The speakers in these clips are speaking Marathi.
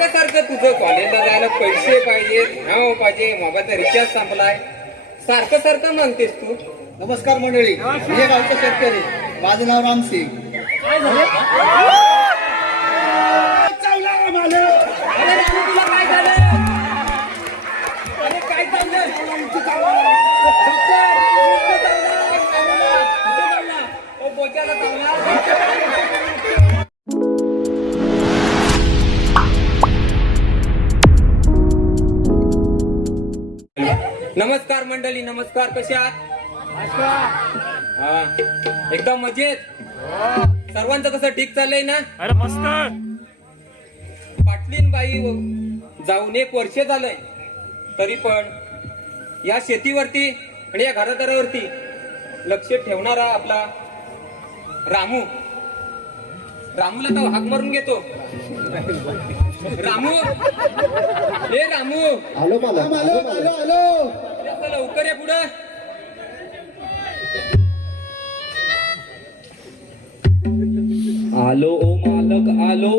सारखं सारखं तुझं कॉलेजला जायला पैसे पाहिजे, नाव पाहिजे, मोबाईलचा रिचार्ज संपलाय, सारखं सारखं मागतेस तू. नमस्कार मंडळी, मी गावचा शेतकरी, माझं नाव रामसिंग. अरे रामू, तुला काय झालं? अरे काय चाललंय? बोचायला नमस्कार मंडळी, नमस्कार. कसे आहात? हा, एकदम मजेत. सर्वांचं कसं ठीक चाललंय ना? अरे मस्त. पाटलीन बाई जाऊन 1 वर्ष झालंय, तरी पण या शेतीवरती आणि या घरादारावरती लक्ष ठेवणारा आपला रामूला तर हाक मारून घेतो. रामू, हे रामू, आलो लवकर ये पुढं. आलो ओ मालक आलो.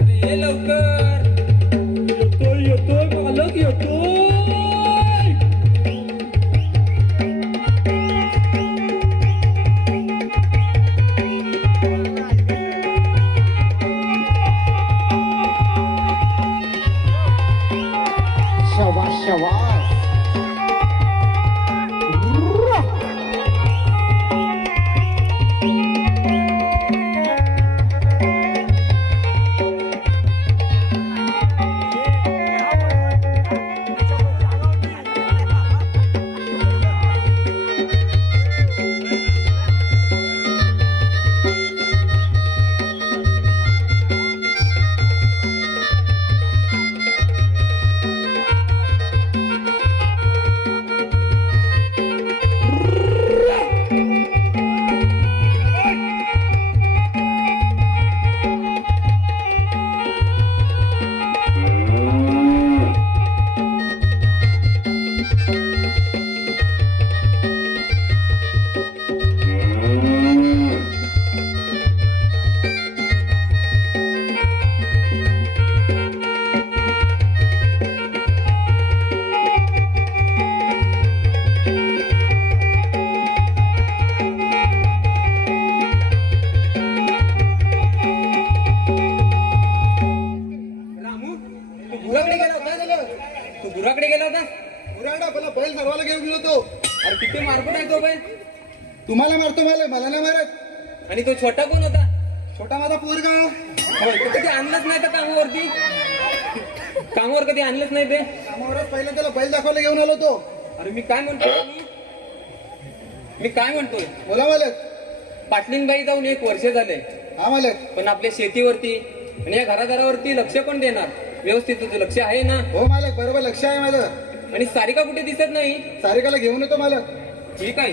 अरे ये लवकर. येतोय मालक येतोय. शाबास. तू गुराकडे गेला होता? पुराडा मला बैल सर्वाला घेऊन गेलो तो. अरे किती मारपट आहे तो बैल. तुम्हाला मारतो मला नाही मारत. आणि तो छोटा कोण होता? छोटा माझा पोरगा. तो कधी आणलंच नाही तर कामावर कधी आणलंच नाही ते. कामावरच पहिला त्याला बैल दाखवायला घेऊन आलो तो. अरे मी काय म्हणतोय, बोला मालक. पाटलीनबाई जाऊन 1 वर्ष झाले, हा मालक. पण आपल्या शेतीवरती आणि या घरादारावरती लक्ष कोण देणार? व्यवस्थित तुझं लक्ष आहे ना? हो मालक, बरोबर लक्ष आहे माझं. आणि सारिका कुठे दिसत नाही? सारिकाला घेऊन येतो मालक. ठीक आहे.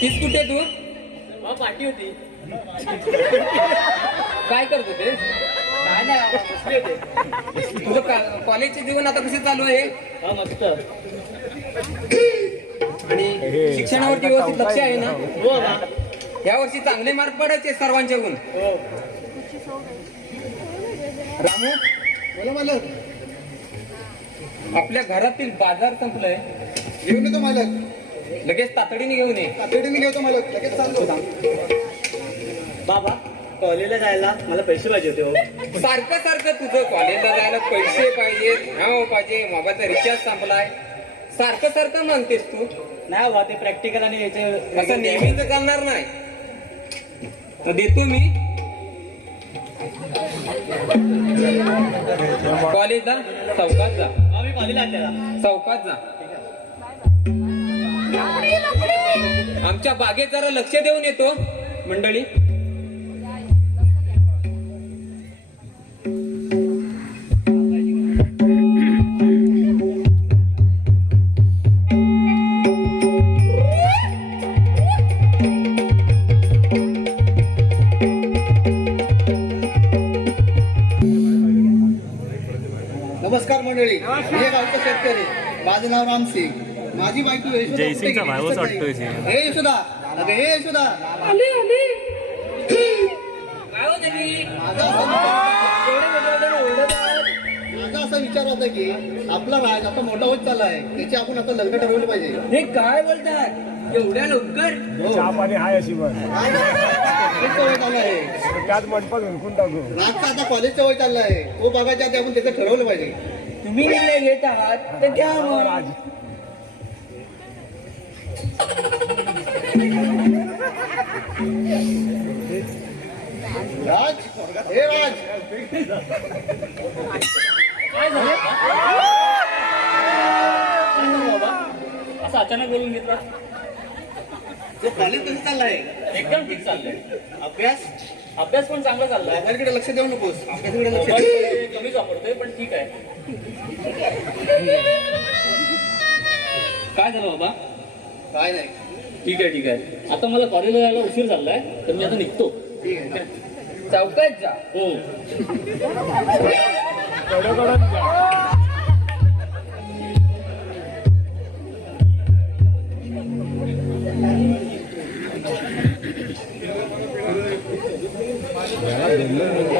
तीच कुठे तू? पाठी होती. काय करतो ते? तुझं कॉलेजचे जीवन आता कसे चालू आहे? मस्त. आणि शिक्षणावरती व्यवस्थित लक्ष आहे ना? हो. या वर्षी चांगले मार्क पडायचे सर्वांच्या गुण. रामू, बोला मालक. आपल्या घरातील बाजार संपलंय, घेऊन येतो मालक. लगेच तातडीने घेऊन ये. तातडीने घेतो मालक, लगेच चालतो. बाबा, कॉलेजला जायला मला पैसे पाहिजे होते हो. सारखं सारखं तुझं कॉलेजला जायला पैसे पाहिजे, नाव पाहिजे, मोबाईलचा रिचार्ज संपलाय, सारखं सारखं मागतेस तू. नाही बाबा, ते प्रॅक्टिकल आणि याचे असं नेहमीच चालणार नाही. तर देतो मी. कॉलेजला चौकात जा. मी कॉलेजला त्याला चौकात जा. आमच्या बागेत जरा लक्ष देऊन येतो मंडळी. शेतकरी माझं नाव राम सिंग. माझी बायको यशोदा जयसिंगचा कुठे भाऊच गेली? वाटतोय दिसत ते. नाही. हे यशोदा, अगं हे यशोदा. माझा असा विचार होता की आपला राज आता मोठा होत चालला आहे, त्याची आपण आता लग्न ठरवलं पाहिजे. हे काय बोलतात एवढ्या लवकर? चहा पाणी हाय अशी पण कॉलेजचं वय चाललं आहे, त्याच मंडपात हुडकून टाकू. राजचा आता कॉलेजचं वय चाललं आहे, तो बघायच्या आधी आपण त्याचं ठरवलं पाहिजे. तुम्ही निर्णय घेत आहात तर घ्या मग. राज राज, हे राज, असं अचानक बोलून घेतला. तो कॉलेज कसं चाललंय? एकदम ठीक चाललंय. अभ्यास अभ्यास पण चांगला चाललाय. मोबाईलकडे लक्ष देऊ नकोस, अभ्यासाकडे लक्ष दे. मोबाईल कमीच वापरतोय पण ठीक आहे. काय झालं बाबा? काय नाही, ठीक आहे ठीक आहे. आता मला कॉलेजला जायला उशीर झालाय तर मी आता निघतो. ठीक आहे. चौकात जा. हो. कडकडून जा.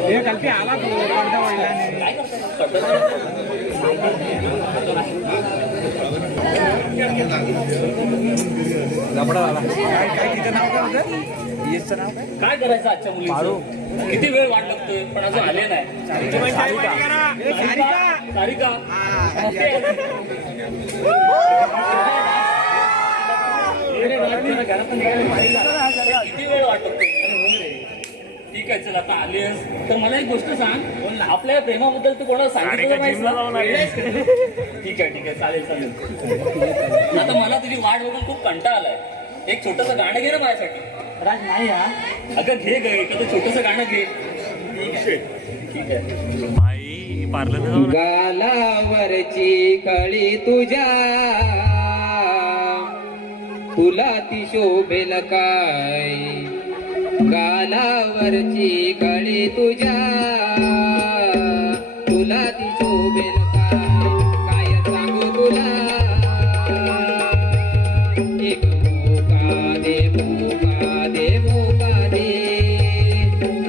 हे कल्पी आला पडदा वडिलांनी. काय तिचं नाव काय होतं? येसचं नाव काय? काय करायचं आजच्या मुलीचं? किती वेळ वाट लागतोय पण अजून आले नाही. सारिका. किती वेळ वाट लागतोय? ठीक आहे चल आता आलीस तर मला एक गोष्ट सांग. आपल्या प्रेमाबद्दल तू कोणाला सांगितलं नाहीस? ठीक आहे चालेल चालेल. आता मला तुझी वाट बघून खूप कंटाळा आलाय. एक छोटस गाणं घे ना माझ्यासाठी. राज नाही हा. अगं घे ग एखादं छोटस गाणं घे. ठीक आहे. बाई पार्लरला जाऊ ना. गालावरची कळी तुझ्या तुला ती शोभेल काय? गालावरची कळी तुझ्या तुला ती शोभेल काय? काय सांगू तुला? एक मोका दे मोका दे मोका दे.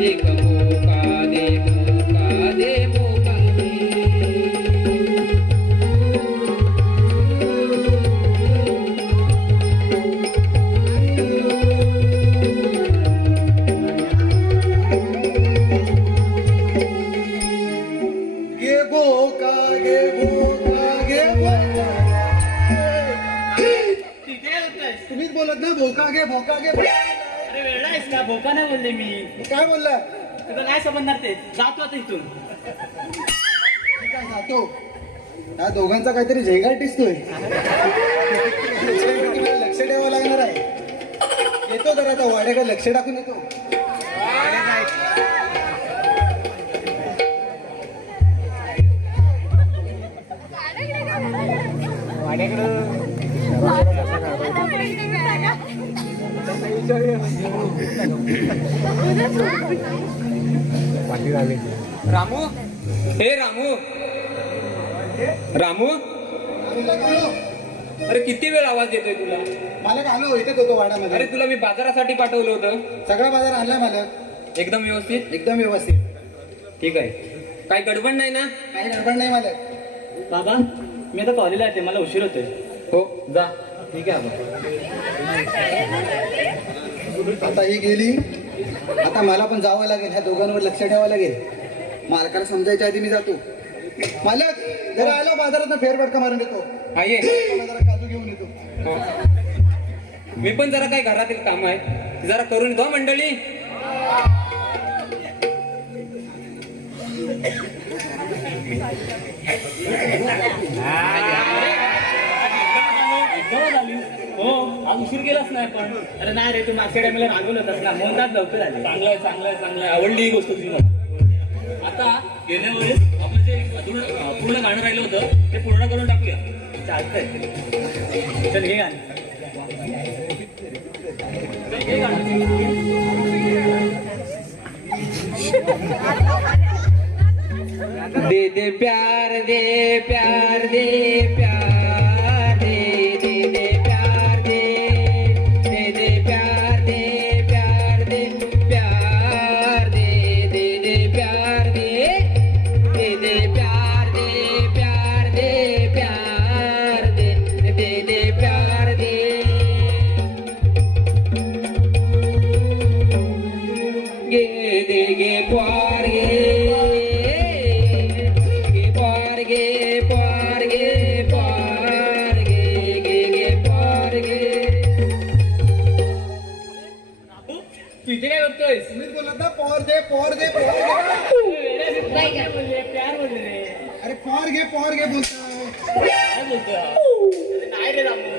एक मोका दे मोका दे मोका दे. गे बोका, गे बोका, गे बोका. तुम्हीच बोलत ना, भोका घे भोका घे. अरे वेळा आहेस का? भोका नाही बोलले मी. काय बोलला? तुला काय समजणार ते? जातो आता इथून. मी काय जातो? या दोघांचा काहीतरी झेगाट दिसतोय. लक्ष द्यावं लागणार आहे. येतो जरा आता वाड्याकडे लक्ष टाकून येतो. रामू, हे रामू, रामू, अरे किती वेळ आवाज येतोय तुला? मालक आलो, इथेच होतो वाड्यामध्ये. अरे तुला मी बाजारासाठी पाठवलं होतं. सगळा बाजार आणलाय मालक, एकदम व्यवस्थित? एकदम व्यवस्थित. ठीक आहे. काही गडबड नाही ना? काही गडबड नाही मालक. बाबा मी आता कॉलेजला येते. मला उशीर होतोय. हो जा. ठीक आहे आता ही गेली. आता मला पण जावं लागेल, ह्या दोघांवर लक्ष ठेवावं लागेल. मालकाला समजायच्या आधी मी जातो. मालक जरा आलो, बाजारात फेरफटका मारून येतो. हा ये. जरा काजू घेऊन येतो. हो. मी पण जरा काही घरातील काम आहे जरा करून येतो मंडळी. हो आज उशीर केलाच नाही पण. अरे नाही रे, तू मागच्या टाइमला रागवलं होतास ना, म्हणून लवकर आले. चांगलंय आवडली ही गोष्ट तुझी मला. आता गेल्या वेळेस आपलं जे पूर्ण गाणं राहिलं होतं ते पूर्ण करून टाकूया. चालतंय चल घे गाणं. घे गाणं. दे दे प्यार दे प्यार दे प्यार दे दे दे प्यार दे दे दे प्यार दे प्यार दे प्यार दे दे दे प्यार दे दे दे प्यार दे प्यार दे प्यार दे दे दे प्यार दे गे दे गे प्यार गे गे प्यार गे प्यार गे प्यार गे गे गे प्यार गे तू इथे काय करतोयस तुम्हीच बोलत ना पोर दे पोर दे पोर दे प्यार बोलले अरे पोर घे बोलतो काय बोलतोय नाही रे रामू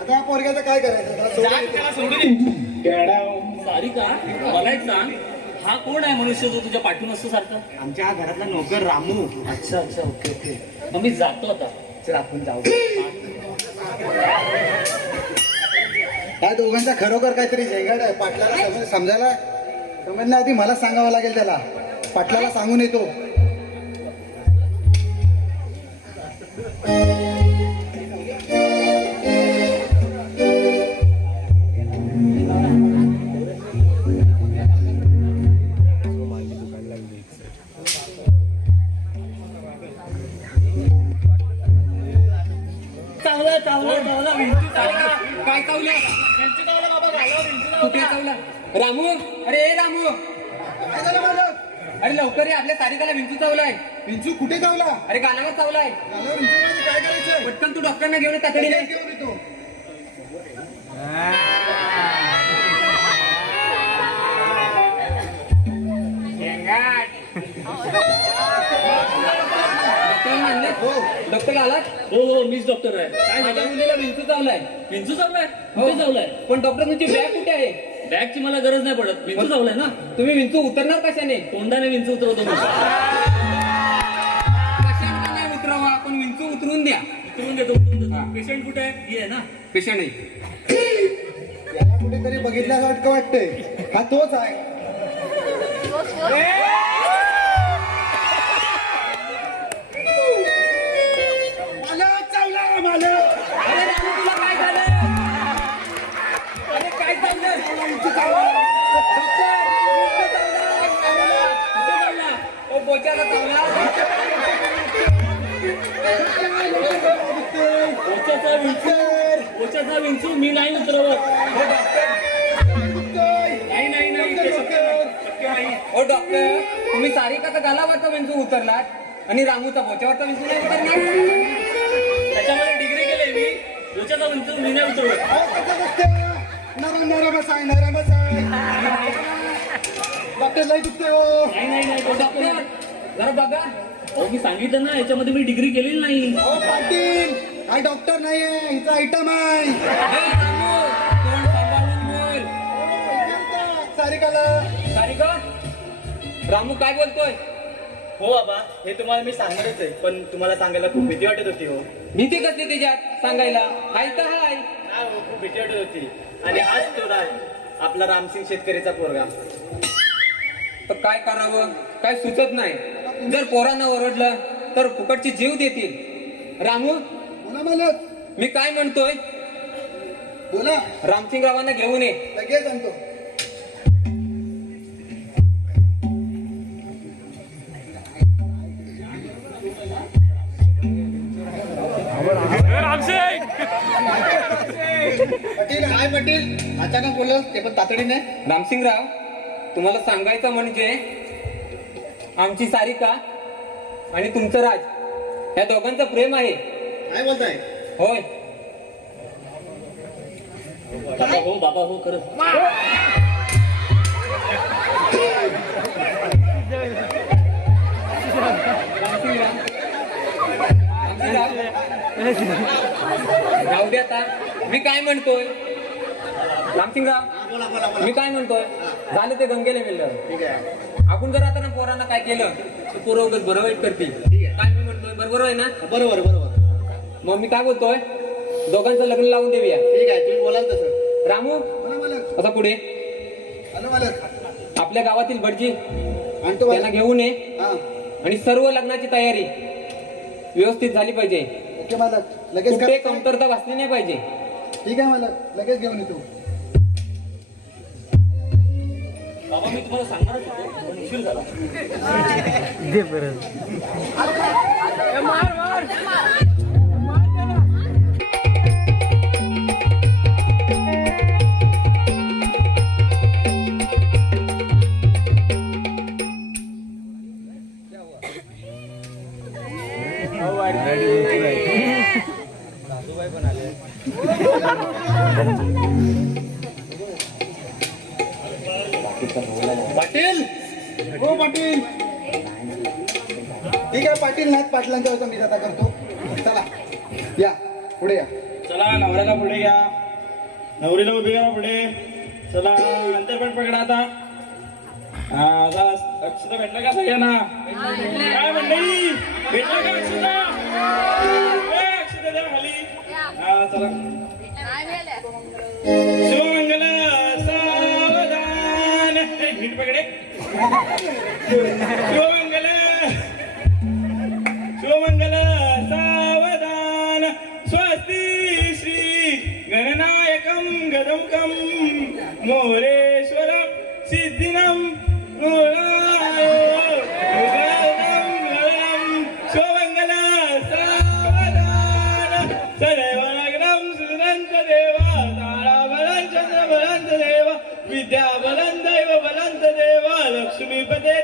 आता या पोरग्याचं काय करायचं त्याला सोडून जाग त्याला सोडू दे सारिका मला एक सांग हा कोण आहे मनुष्य जो तुझ्या पाठून असतो सारखा आमच्या घरातला नोकर रामू. अच्छा अच्छा ओके ओके मग मी जातो आता चल आपण जाऊ. या दोघांचा खरोखर काहीतरी झेंगाड आहे पाटलाला समजायला समजण्याआधी मला सांगावं लागेल त्याला पाटलाला सांगून येतो चावला चावला चावला भिंती चावला काय चावलं भिंती चावला बाबा घालव भिंती कुठे चावला चावला रामू अरे ए रामू काय झालं मालक अरे लवकर ये आपल्या सारिकाला विंचू चावलाय विंचू कुठे जाऊला अरे गालावर चावलाय झालं विंचूमध्ये काय करायचंय पटकन तू डॉक्टरांना घेऊन ये तातडीने लगेच घेऊन येतो डॉक्टरांना आणले हो डॉक्टर आलात हो हो मीच डॉक्टर आहे काय माझ्या झालं मुलीला विंचू चावलाय विंचू चावलाय हो. कुठे चावलाय पण डॉक्टर तुमची बॅग कुठे आहे बॅगची मला गरज नाही पडत विंचू चावलाय ना तुम्ही विंचू उतरणार कशाने तोंडाने विंचू उतरवतो मी कशाने नाही उतरावा आपण विंचू उतरून द्या उतरून देतो पेशंट कुठे आहे ही आहे ना पेशंट आहे याला कुठेतरी बघितल्यासारखं वाटतंय हा तोच आहे मालक चावला मालक अरे रामू तुला काय झालं अरे काय चावलं विंचू चावला डॉक्टर विंचू चावला. कुठे चावला? ओ बोच्याला चावला ओच्याचा विंचू ओच्याचा विंचू मी नाही उतरवत हो डॉक्टर नाही नाही नाही ते शक्य नाही हो डॉक्टर तुम्ही सारिकाचा गालावरचा विंचू उतरलात आणि रामूचा बोच्यावरचा विंचू नाही उतरणार त्याच्यामध्ये डिग्री केली मी ओच्याचा विंचू मी नाही उतरवत नरमच आहे डॉक्टर लय दुखते हो नाही नाही नाही हो डॉक्टर जरा बघा अहो मी सांगितलं ना याच्यामध्ये मी डिग्री केलेली नाही हो पाटील हा डॉक्टर नाहीये हिचा आयटम आहे हे रामू तोंड सांभाळून बोल सारिकाला सारिका रामू काय बोलतोय हो बाबा हे तुम्हाला मी सांगणारच आहे पण तुम्हाला सांगायला खूप भीती वाटत होती हो भीती कसली त्याच्यात सांगायला हाय तर हाय हा हो खूप भीती वाटत होती आणि हाच तो आपला रामसिंग शेतकरीचा पोरगा तर काय करावं काय सुचत नाही जर पोरांना ओरडलं तर फुकटची जीव देतील रामू बोला मालक मी काय म्हणतोय बोला रामसिंगरावांना घेऊन ये लगेच आणतो पाटील काय पाटील अचानक बोललं ते पण तातडीने रामसिंगराव तुम्हाला सांगायचं म्हणजे आमची सारिका आणि तुमचं राज या दोघांचं प्रेम आहे काय बोलताय होय बाबा हो खरंच राहू दे आता मी काय म्हणतोय रामसिंगराव बोला बोला बोला मी काय म्हणतोय झालं ते गंगेला मिळलं ठीक आहे आपण जर आता ना पोरांना काय केलं तर पोरं उगाच बरं वाईट करतील काय मी म्हणतोय बरोबर आहे ना बरोबर बरोबर मग मी काय बोलतोय दोघांचं लग्न लावून देऊया ठीक आहे तुम्ही बोलाल तसं रामू बोला मालक असा पुढे हॅलो मालक आपल्या गावातील भटजी आणतो त्यांना मालक घेऊन ये हा आणि सर्व लग्नाची तयारी व्यवस्थित झाली पाहिजे. ओके मालक, लगेच कुठे कर. कमतरता भासली नाही पाहिजे. ठीक आहे मालक, लगेच घेऊन येतो. बाबा मी तुम्हाला सांगणारच होतो पण उशीर झाला. पाटील, हो पाटील. ठीक आहे पाटील, नाथ पाटलांच्या होता मी जाता करतो. चला या पुढे या. चला नवऱ्याला पुढे घ्या, नवरीला उभी करा पुढे. चला अंतरपट पकडा आता. हा आता अक्षता भेटला का सगळ्यांना? काय मंडळी भेटला का अक्षता? अक्षता द्या खाली. हा चला. शिवमंगल सावधान. नीट पकडे. शिवमंगल शिवमंगल सावधान. स्वस्ति श्री गणनायकं गदंकं मोरेश्वरं सिद्धिनं शिवमंगल सावधान. सदैव नग्नं सुदंत देवा ताराबलं चंद्रबलं देवा विद्याबलं दैवबलं देवा लक्ष्मीपते